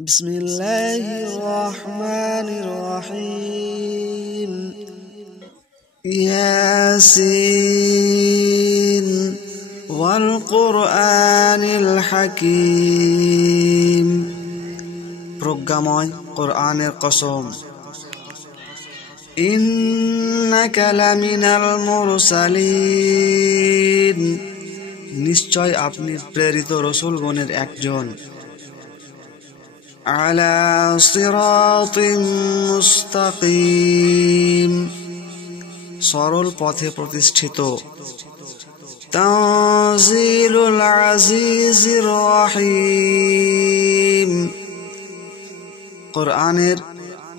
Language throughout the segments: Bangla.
বিসমিল্লাহির রহমানির রহিম। ইয়াসিন ওয়াল কুরআনিল হাকীম। প্রজ্ঞাময় কোরআনের কসম। ইন্নাকা লামিনাল মুরসালিন, নিশ্চয় আপনি প্রেরিত রাসূলগণের একজন। আলা সিরাতিম মুস্তাকিম, সরল পথে প্রতিষ্ঠিত। তানজিলুল আজিজির রহিম, কোরআনের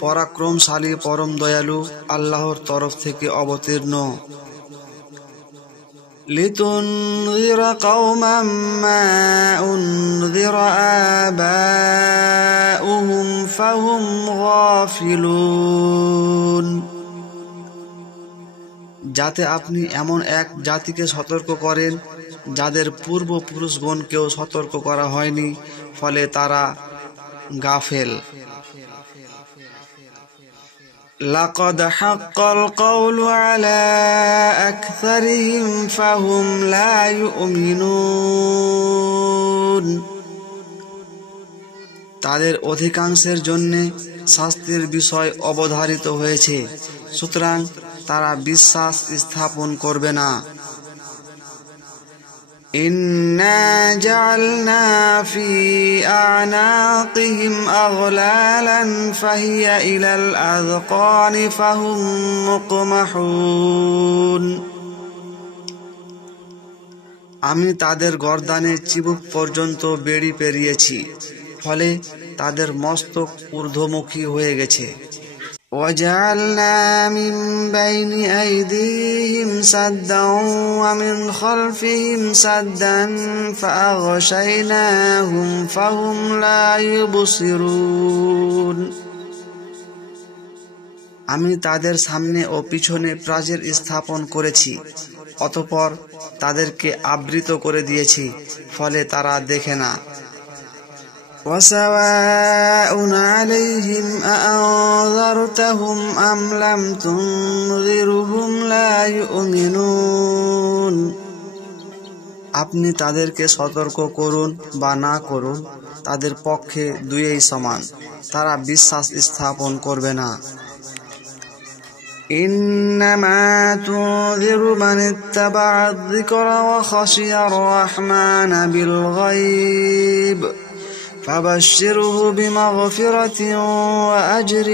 পরাক্রমশালী পরম দয়ালু আল্লাহর তরফ থেকে অবতীর্ণ। লিতুনযিরা কওমান মা উনযিরা আবাউহুম ফাহুম গাফিলুন, যাতে আপনি এমন এক জাতিকে সতর্ক করেন যাদের পূর্বপুরুষগণকেও সতর্ক করা হয়নি, ফলে তারা গাফেল। লাকাদ হাক্কাল কওলু আলা আকসারিহিম ফাহুম লা ইউমিনুন, তাদের অধিকাংশের জন্য শাস্তির বিষয় অবধারিত হয়েছে, সুতরাং তারা বিশ্বাস স্থাপন করবে না। ইন্না জাআলনা ফি আ'নাকিহিম আগলালান ফাহিয়া ইলাল আযকানি ফাহুম মুকমাহুন, আমি তাদের গর্দানে চিবুক পর্যন্ত বেড়ি পেরিয়েছি, ফলে তাদের মস্তক ঊর্ধ্বমুখী হয়ে গেছে। وَجَعَلْنَا مِنْ بَيْنِ أَيْدِيهِمْ سَدًّا وَمِنْ خَلْفِهِمْ سَدًّا فَأَغْشَيْنَاهُمْ فَهُمْ لَا يُبْصِرُونَ, আমি তাদের সামনে ও পিছনে প্রাচীর স্থাপন করেছি, অতঃপর তাদেরকে আবৃত করে দিয়েছি, ফলে তারা দেখে না। وَسَوَاءٌ عَلَيْهِمْ أَأَنذَرْتَهُمْ أَمْ لَمْ تُنذِرْهُمْ لَا يُؤْمِنُونَ, আপনি তাদেরকে সতর্ক করুন বা না করুন, তাদের পক্ষে দুইই সমান, তারা বিশ্বাস স্থাপন করবে না। إنما تنذر من اتبع الذكر وخشي الرحمن بالغيب فبشره بمغفرة وأجر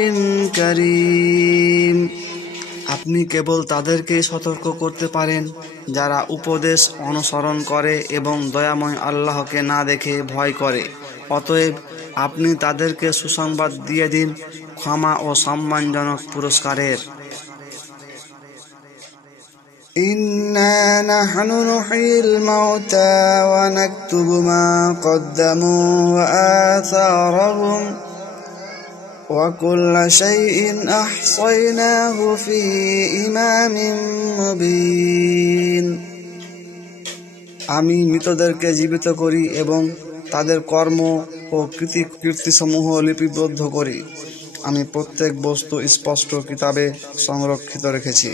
كريم, আপনি কেবল তাদেরকে সতর্ক করতে পারেন যারা উপদেশ অনুসরণ করে এবং দয়াময় আল্লাহকে না দেখে ভয় করে, অতএব আপনি তাদেরকে সুসংবাদ দিয়ে দিন ক্ষমা ও সম্মানজনক পুরস্কারের। ইন্না নাহনু নুহয়িল মাউতা ওয়া নাকতুবু মা কদ্দামু ওয়া আথারহুম ওয়া কুল্লা শাইইন আহসায়নাহু ফি ইমামিন মুবিন, আমি মৃতদেরকে জীবিত করি এবং তাদের কর্ম ও কীর্তিসমূহ লিপিবদ্ধ করি। আমি প্রত্যেক বস্তু স্পষ্ট কিতাবে সংরক্ষিত রেখেছি।